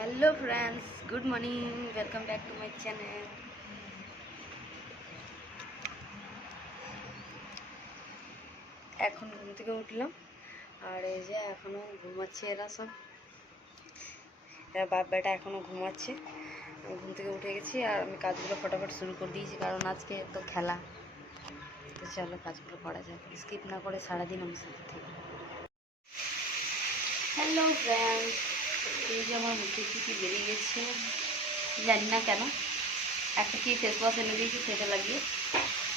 Hello friends, good morning, welcome back to my channel. এখন ঘুম থেকে উঠলাম আর এই যে এখনো ঘুমাচ্ছে এরা সব। এরা বাপ বেটা এখনো ঘুমাচ্ছে। আমি ঘুম থেকে উঠে গেছি আর আমি কাজগুলো ফটাফট শুরু করে দিয়েছি, কারণ আজকে তো খেলা। তো চলো কাজগুলো করা যাক, স্কিপ না করে সারাদিন আমি সাথে থাকি। হ্যালো ফ্রেন্ডস, এই যে আমার মুখে কি বেরিয়ে গেছে জানি না কেন। একটা কি ফেস ওয়াশ এনে দিয়েছি, সেটা লাগিয়ে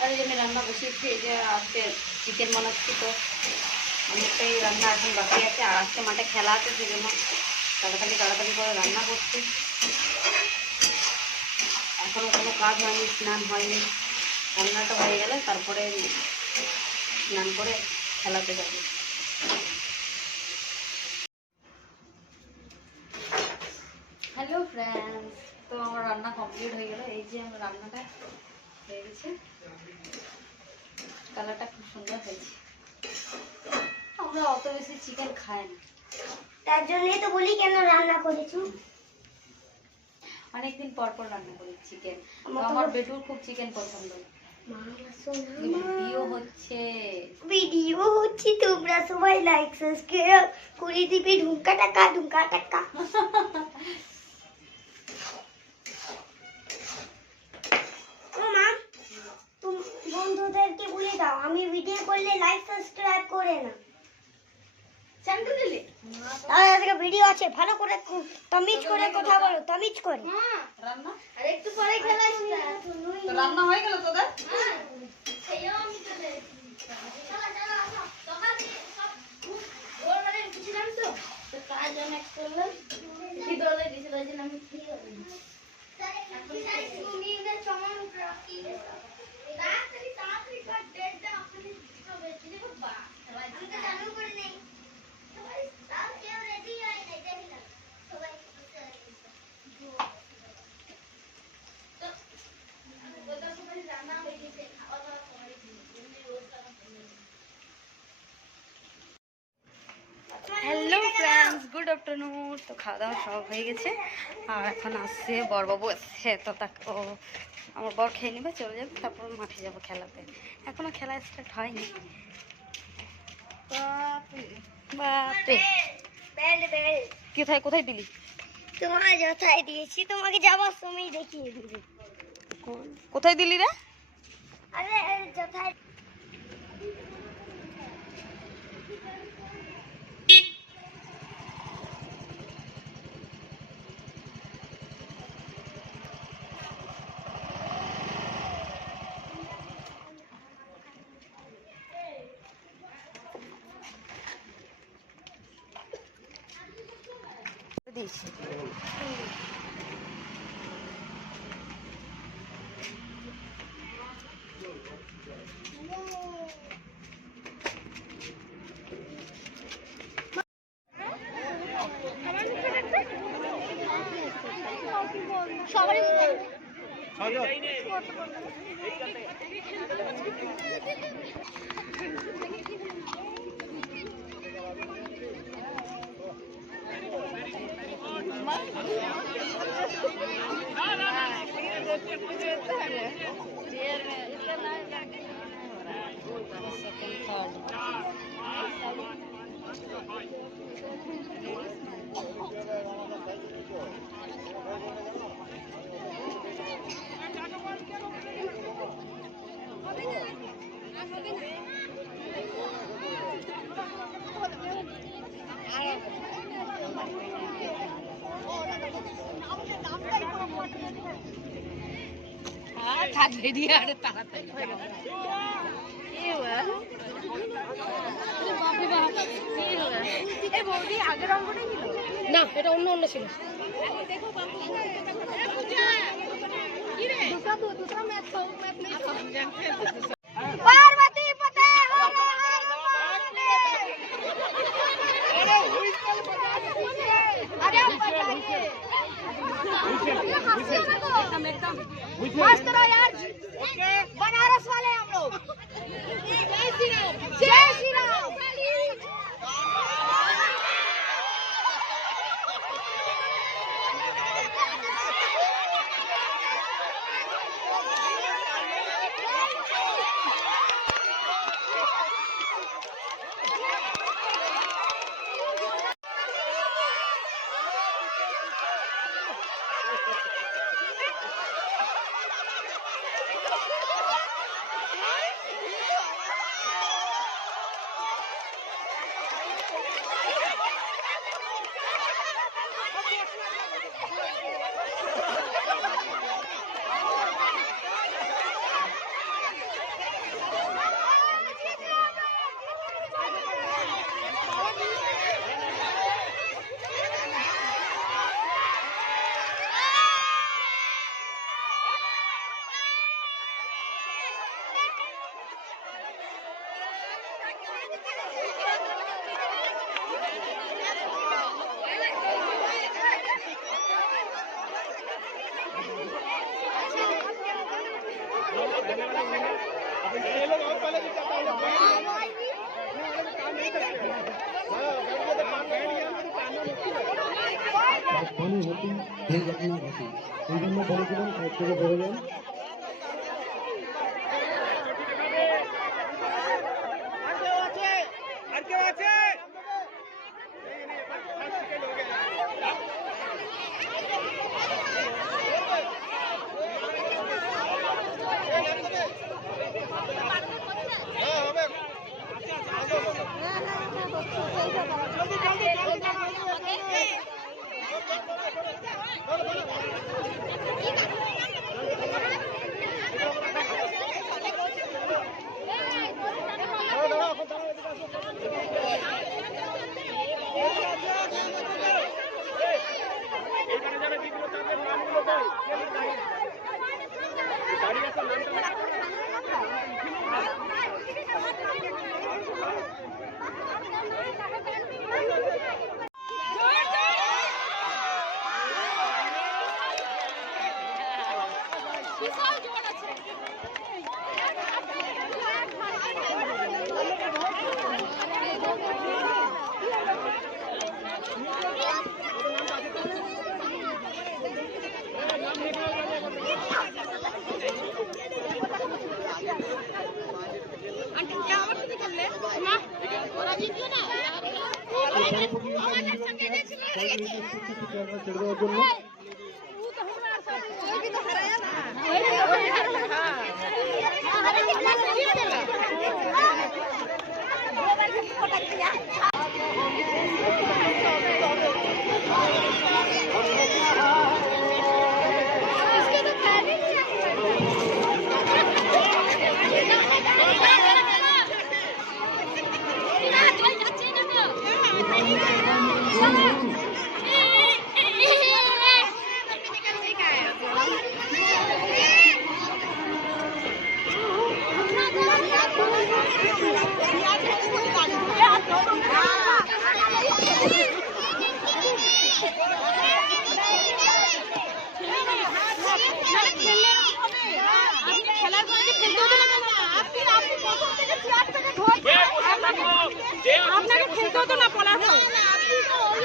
আর এই জন্য রান্না বসিয়েছি। এই যে আজকে চিকেন বানাচ্ছি, তো অনেকটাই রান্না এখন বাকি আছে। আর আজকে মাঠে খেলা আছে, সেই জন্য তাড়াতাড়ি করে রান্না করছি। এখনও কোনো কাজ হয়নি, স্নান হয়নি। রান্নাটা হয়ে গেলে তারপরে স্নান করে খেলাতে যাবো। হ্যালো ফ্রেন্ডস, তো আমার রান্না কমপ্লিট হয়ে গেল। এই যে আমার রান্নাটা হয়ে গেছে, কালারটা খুব সুন্দর হয়েছে। আমরা অত বেশি চিকেন খাই না, তার জন্যই তো বলি কেন রান্না করেছো। অনেকদিন পর পর রান্না করি চিকেন। আমার বেটুর খুব চিকেন পছন্দ। ভিডিও হচ্ছে তোমরা সবাই লাইক সাবস্ক্রাইব করে দিবে। ঢুঙ্কা টাকা ও মা, তুমি বন্ধুদেরকে বলে দাও আমি ভিডিও করলে লাইক সাবস্ক্রাইব করে না। আজকে ভিডিও আছে, ভালো করে তামিজ করে কথা বলো, তামিজ করে। রান্না আর একটু পরে খেলা তো রান্না হয়ে গেল তোদের? হ্যাঁ, সেইও আমি চলে চলো সকাল থেকে সব ভোর মানে উঠেছিলাম, তো কাজ অনেক করলাম। কি দৌড়ে দিয়েছিল, ওই জন্য আমি ফ্রি হলাম। Hello friends, good afternoon. তো খাওয়া দাওয়া সব হয়ে গেছে আর এখন আসছে বরবাবু এসছে। তো তাকে আমার বর খেয়ে নেবে, চলে যাবে, তারপর মাঠে যাবো খেলাতে। এখনো খেলা স্টার্ট হয়নি। বাপরে, কোথায় দিলি? তোমার যথায় দিয়েছি, তোমাকে যাবার সময় দেখিয়ে দিবি। কোথায় দিলি রে? আরে যথায় দিয়েছি। সবারই না, এটা অন্য ছিল। पार्वती पता एकदम मस्त रहो यार, बनारस वाले हम लोग। जय श्री राम, जय श्री राम। পানি ভর্তি ভেজ আপনার ঘাসি এই জন্য বলেছিলাম এক থেকে ধরে যান। ছেড়ে দেওয়ার জন্য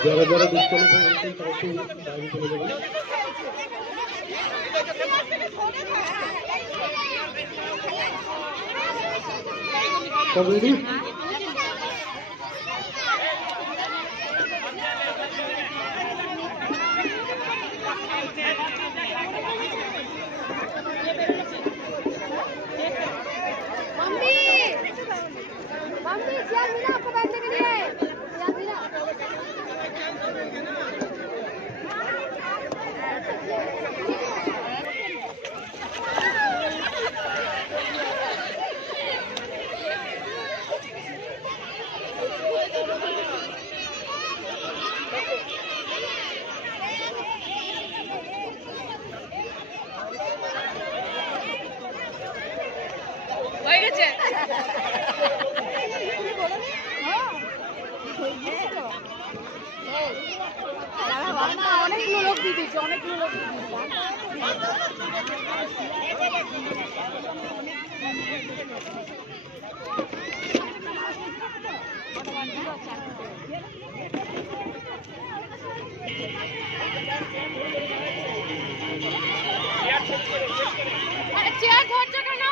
যারা যারা ডিসকাউন্ট হয়েছেন তারা একটু বাইরে চলে যাবেন। সব রেডি? অনেকগুলো লোক দিয়ে দিচ্ছে, অনেকগুলো লোক দিয়ে দিচ্ছে। চেয়ার ধরছো কেন?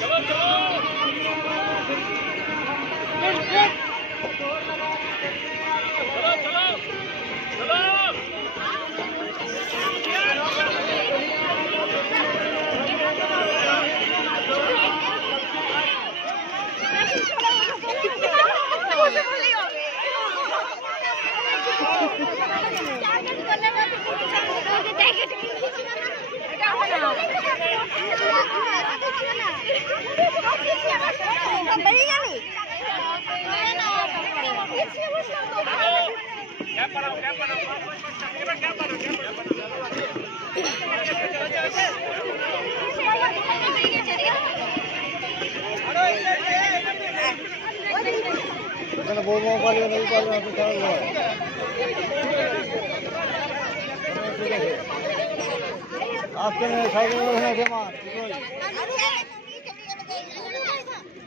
চলো চলো বৌমা পালিয়ে নেই পালিয়ে আপনি খাওয়া আসতে সাইকেল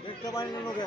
দেখতে পারি না লোকে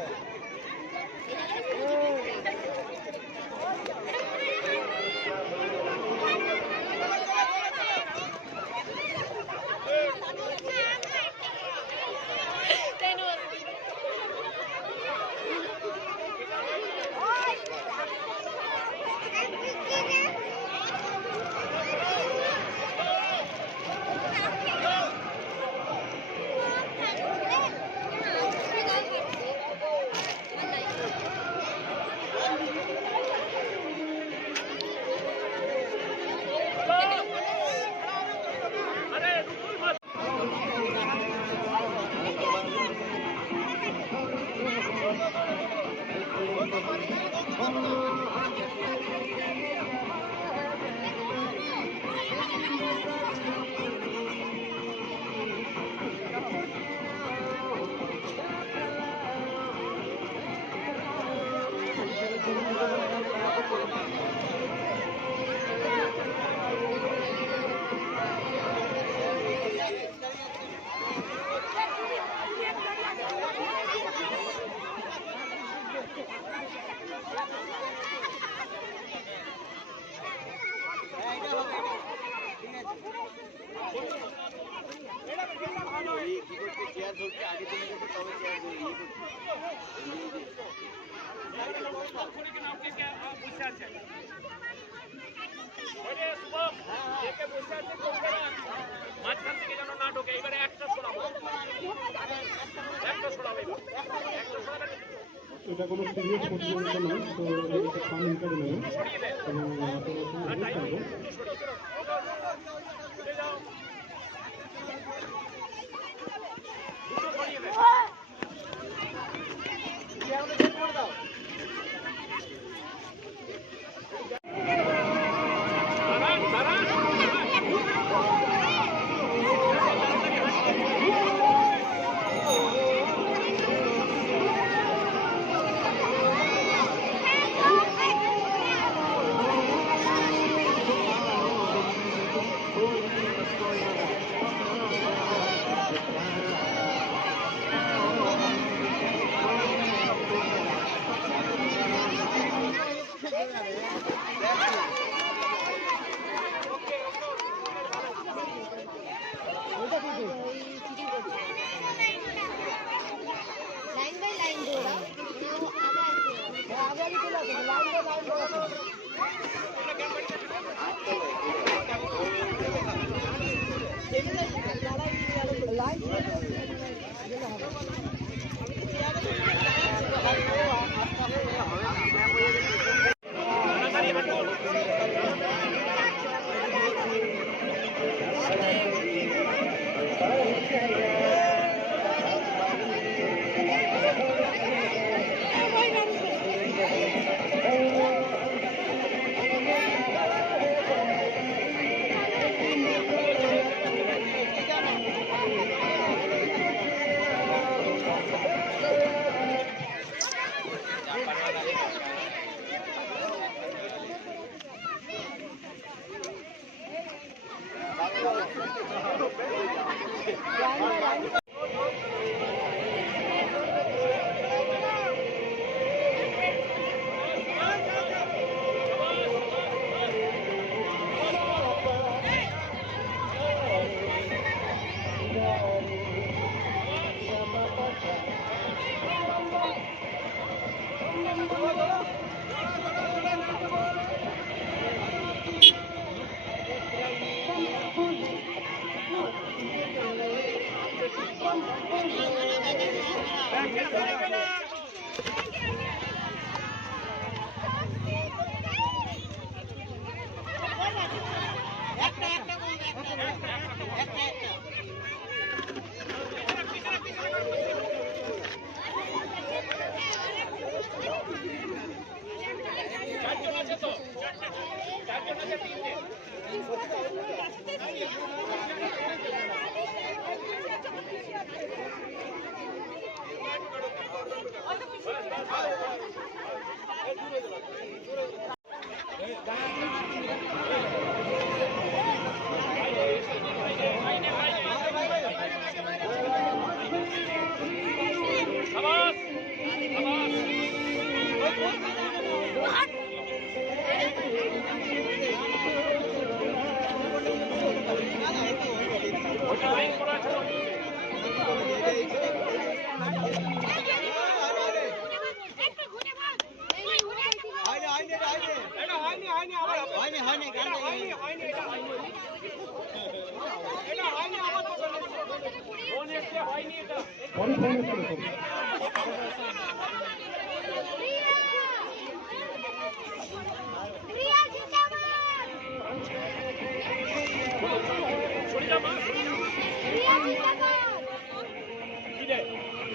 মাঝখান থেকে যেন না ঢোকে। এবারে একটা সরাবো, একটা সরাবো, একটা সরাবেন। এটা কোনো সিরিয়াস প্রতিযোগিতা নয়, তো এটা ফান হিসাবে নেবে এবং লাইন বাই লাইন দৌড়াও আগে চলে আসো লাইন বাই লাইন দৌড়াও চারজন আছে তো, পরে ফোন করে করুন। সরে যা মা, সরে যা। কি রে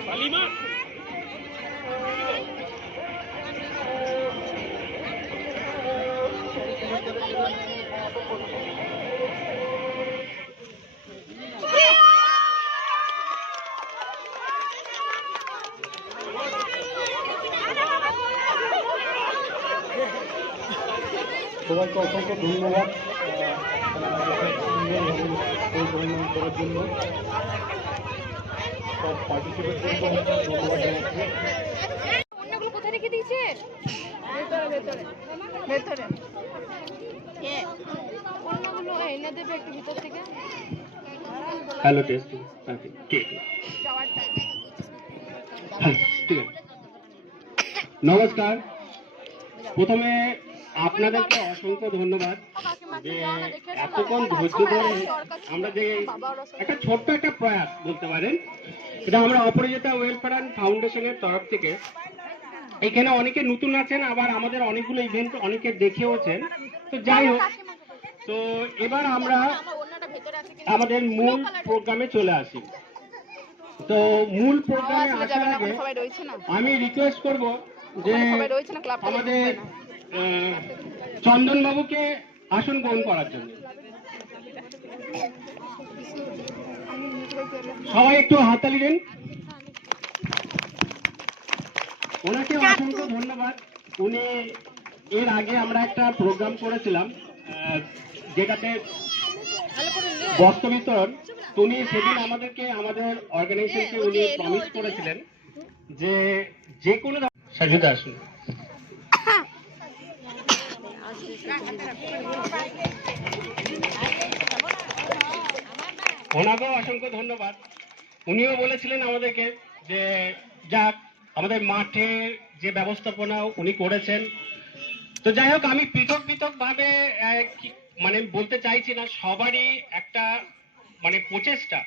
কালিমা? সবাইকে অসংখ্য ধন্যবাদ সুন্দরভাবে করার জন্য। সব পার্টিসিপেটদের ধন্যবাদ জানাচ্ছি। অন্যগুলো কোথায় রেখে দিয়েছে? ভেতরে অন্যগুলো এনে দেবে একটু ভিতর থেকে। হ্যালো টেস্ট ঠিক আছে। নমস্কার, প্রথমে আপনাদেরকে অসংখ্য ধন্যবাদ যে এতক্ষণ ধৈর্য ধরে আমরা যে একটা ছোট্ট একটা প্রয়াস বলতে পারেন, এটা আমরা অপরাজিতা ওয়েলফেয়ার অ্যান্ড ফাউন্ডেশনের তরফ থেকে। এখানে অনেকে নতুন আছেন, আবার আমাদের অনেকগুলো ইভেন্ট অনেকে দেখেওছেন। তো যাই হোক, তো এবার আমরা আমাদের মূল প্রোগ্রামে চলে আসি। তো মূল প্রোগ্রামে আসার আগে আমি রিকোয়েস্ট করব যে আমাদের চন্দন বাবুকে আসন গ্রহণ করার জন্য সবাই একটু হাততালি দেন। ওনাকে অসংখ্য ধন্যবাদ। উনি এর আগে আমরা একটা প্রোগ্রাম করেছিলাম যেটাতে বস্ত্র বিতরণ। উনি সেদিন আমাদেরকে আমাদের অর্গানাইজেশনকে উনি প্রমিস করেছিলেন যে যে কোনো সাজুদা আসুন। ওনাকেও অসংখ্য ধন্যবাদ। উনিও বলেছিলেন আমাদেরকে যে যাক আমাদের মাঠের যে ব্যবস্থাপনা উনি করেছেন। তো যাই হোক, আমি পৃথক পৃথক ভাবে মানে বলতে চাইছি না, সবারই একটা মানে প্রচেষ্টা।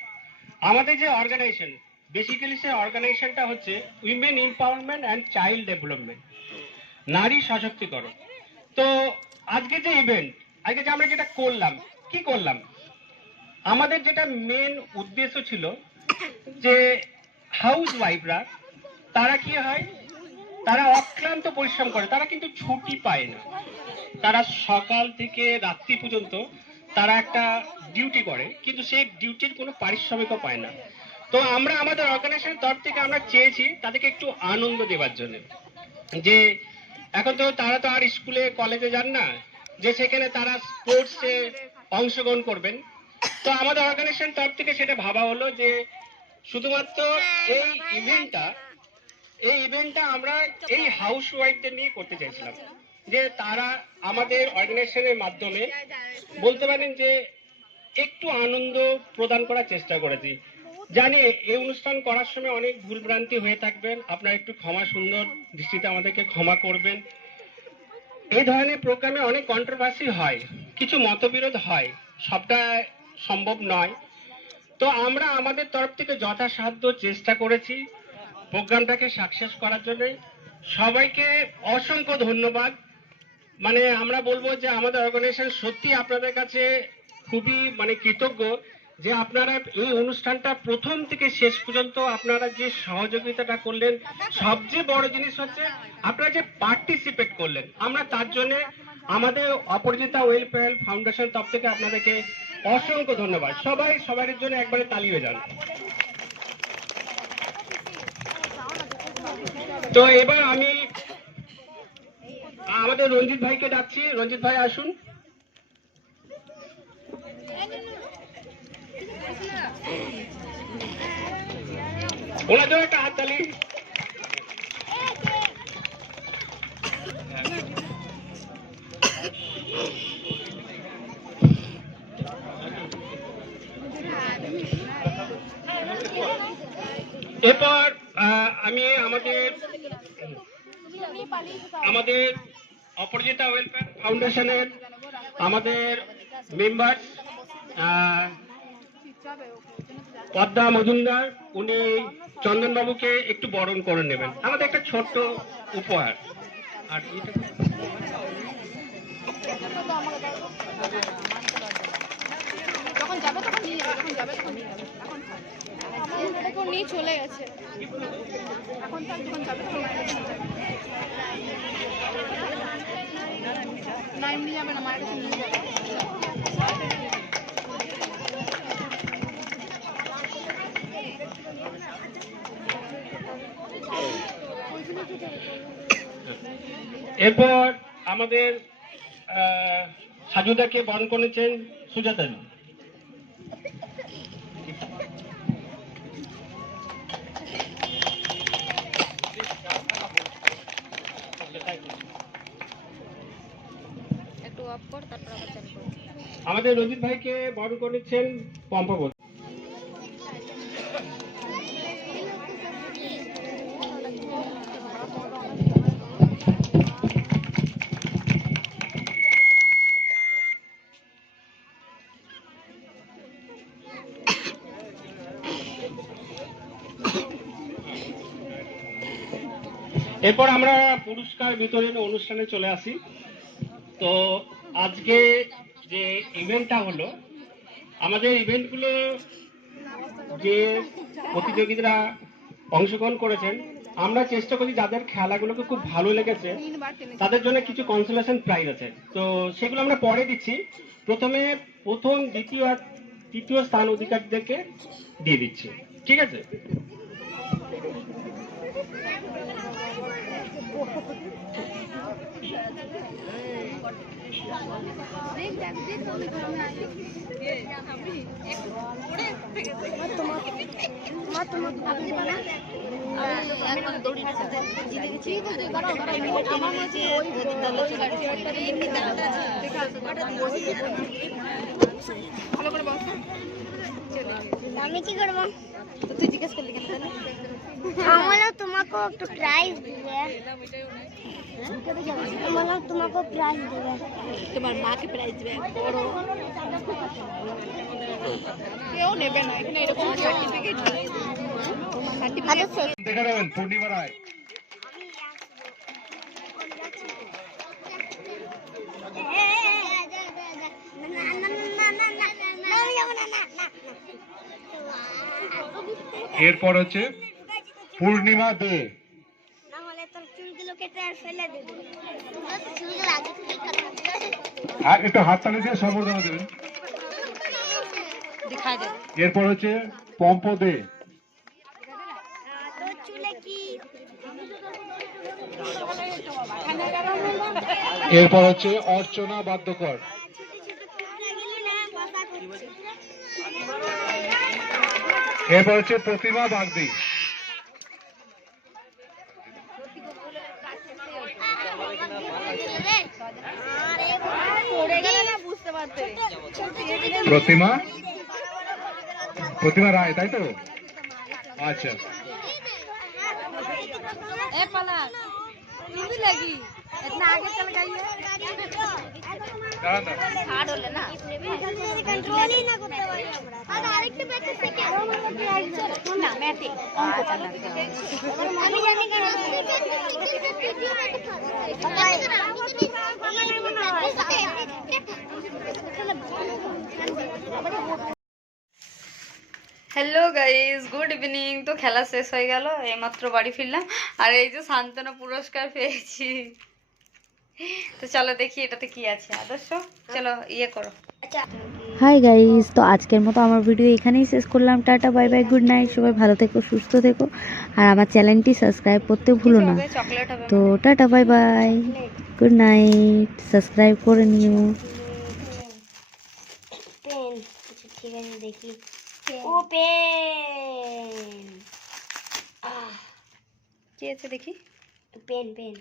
আমাদের যে অর্গানাইজেশন, বেসিক্যালি সে অর্গানাইজেশনটা হচ্ছে women empowerment and child development, নারী সশক্তিকরণ। তো আজকে যে ইভেন্ট, আজকে যে আমরা যেটা করলাম, কি করলাম, আমাদের যেটা মেন উদ্দেশ্য ছিল যে হাউস ওয়াইফরা তারা কি হয়, তারা অক্লান্ত পরিশ্রম করে, তারা কিন্তু ছুটি পায় না। তারা সকাল থেকে রাত্রি পর্যন্ত তারা একটা ডিউটি করে, কিন্তু সেই ডিউটির কোনো পারিশ্রমিকও পায় না। তো আমরা আমাদের অর্গানাইজেশনের তরফ থেকে আমরা চেয়েছি তাদেরকে একটু আনন্দ দেওয়ার জন্য, যে এখন তো তারা তো আর স্কুলে কলেজে যান না যে সেখানে তারা স্পোর্টসে অংশগ্রহণ করবেন। তো আমাদের অর্গানাইজেশন তরফ থেকে সেটা ভাবা হলো যে শুধুমাত্র এই ইভেন্টটা আমরা এই হাউস ওয়াইফদের নিয়ে করতে চাইছিলাম, যে তারা আমাদের অর্গানাইজেশনের মাধ্যমে বলতে পারেন যে একটু আনন্দ প্রদান করার চেষ্টা করেছি। জানি এই অনুষ্ঠান করার সময় অনেক ভুলভ্রান্তি হয়ে থাকবেন, আপনারা একটু ক্ষমা সুন্দর দৃষ্টিতে আমাদেরকে ক্ষমা করবেন। এই ধরনের প্রোগ্রামে অনেক কন্ট্রোভার্সি হয়, কিছু মতবিরোধ হয়, সবটা সম্ভব নয়। তো আমরা আমাদের তরফ থেকে যথাসাধ্য চেষ্টা করেছি প্রোগ্রামটাকে সাকসেস করার জন্য। সবাইকে অসংখ্য ধন্যবাদ। মানে আমরা বলবো যে আমাদের অর্গানাইজেশন সত্যি আপনাদের কাছে খুবই মানে কৃতজ্ঞ যে আপনারা এই অনুষ্ঠানটা প্রথম থেকে শেষ পর্যন্ত আপনারা যে সহযোগিতাটা করলেন। সবচেয়ে বড় জিনিস হচ্ছে আপনারা যে পার্টিসিপেট করলেন, আমরা তার জন্য আমাদের অপরাজিতা ওয়েলফেয়ার ফাউন্ডেশন তরফ থেকে আপনাদেরকে অসংখ্য ধন্যবাদ। সবাই সবার জন্য একবারে তালি হয়ে যান। তো এবার আমি আমাদের রঞ্জিত ভাইকে ডাকছি। রঞ্জিত ভাই আসুন। ওনার জন্য একটা হাততালি। এরপর আমি আমাদের অপরাজিতা ওয়েলফেয়ার ফাউন্ডেশনের আমাদের মেম্বার পদ্মা মজুমদার, উনি চন্দনবাবুকে একটু বরণ করে নেবেন, আমাদের একটা ছোট্ট উপহার। আর এটা যখন যাবে তখন নিয়ে যাবে, যখন যাবে তখন নিয়ে যাবে। এখন এখন নিয়ে চলে গেছে, এখন তার যখন যাবে তখন না এমনি যাবে না, মায়ের কাছে নিয়ে যাবে। এরপর আমাদের সাজুদাকে বরণ করেছেন সুজাতাজি। একটু অফ কর, তারপর আবার চালু কর। আমাদের রঞ্জিত ভাইকে বরণ করেছেন পম্পবতী। এরপর আমরা পুরস্কার বিতরণ অনুষ্ঠানে চলে আসি। তো আজকে যে ইভেন্টটা হলো, আমাদের ইভেন্টগুলো যে প্রতিযোগীরা অংশগ্রহণ করেছেন, আমরা চেষ্টা করি যাদের খেলাগুলোকে খুব ভালো লেগেছে তাদের জন্য কিছু কনসোলেশন প্রাইজ আছে, তো সেগুলো আমরা পরে দিচ্ছি। প্রথমে প্রথম, দ্বিতীয় আর তৃতীয় স্থান অধিকারীদেরকে দিয়ে দিচ্ছি, ঠিক আছে? এখন দড়ি টাকাতে জিতে গেছি, আমার মাঝে ভালো করে বল। আমি কি করবো? তো তুই জিজ্ঞেস করলি কেন তাহলে? আমারও তোমাকে একটু প্রাইজ দিবে, আমারও তোমাকে প্রাইজ দিবে। তোমার মাকে প্রাইজ দেবে বড়। কেউ নেবে না এখানে এরকম সার্টিফিকেট। দেখা যাবেন পূর্ণিমা রায়। এরপর হচ্ছে পূর্ণিমা দে। না হলে তোর চুলগুলো কেটে আর ফেলে দেবো। তোমরা তো চুলগুলো আগে থেকেই কাটবে। আর একটু হাততালি দিয়ে সম্বর্ধনা দেবেন। দিখা দে। এরপর হচ্ছে পম্প দে। তোর চুলে কি এরপর হচ্ছে অর্চনা বাদ্যকর। এরপর হচ্ছে প্রতিমা বাগদি। প্রতিমা প্রতিমা রায়, তাই তো? আচ্ছা, ए पलक हिंदी लगी इतना आगे चल गई है। দাঁড়ান না। हार्ड होले ना कंट्रोल ही ना करते पारी আমরা। আর আরেকটা প্র্যাকটিস থেকে ना मैथे অঙ্ক পালা আমি জানি কি হ্যালো গাইস, গুড ইভিনিং। তো খেলা শেষ হয়ে গেল, এইমাত্র বাড়ি ফিরলাম, আর এই যে শান্তনা পুরস্কার পেয়েছি। তো চলো দেখি এটাতে কি আছে। আদর্শ চলো ইয়ে করো। হাই গাইস, তো আজকের মতো আমার ভিডিও এখানেই শেষ করলাম। Tata, bye bye, good night. সবাই ভালো থেকো, সুস্থ থেকো, আর আমার চ্যানেলটি সাবস্ক্রাইব করতে ভুলো না। চকলেট হবে তো tata, bye bye, good night. Subscribe করে নিও। পেন। আচ্ছা ঠিক আছে, দেখি। ও পেন। কি আছে দেখি। Pen pen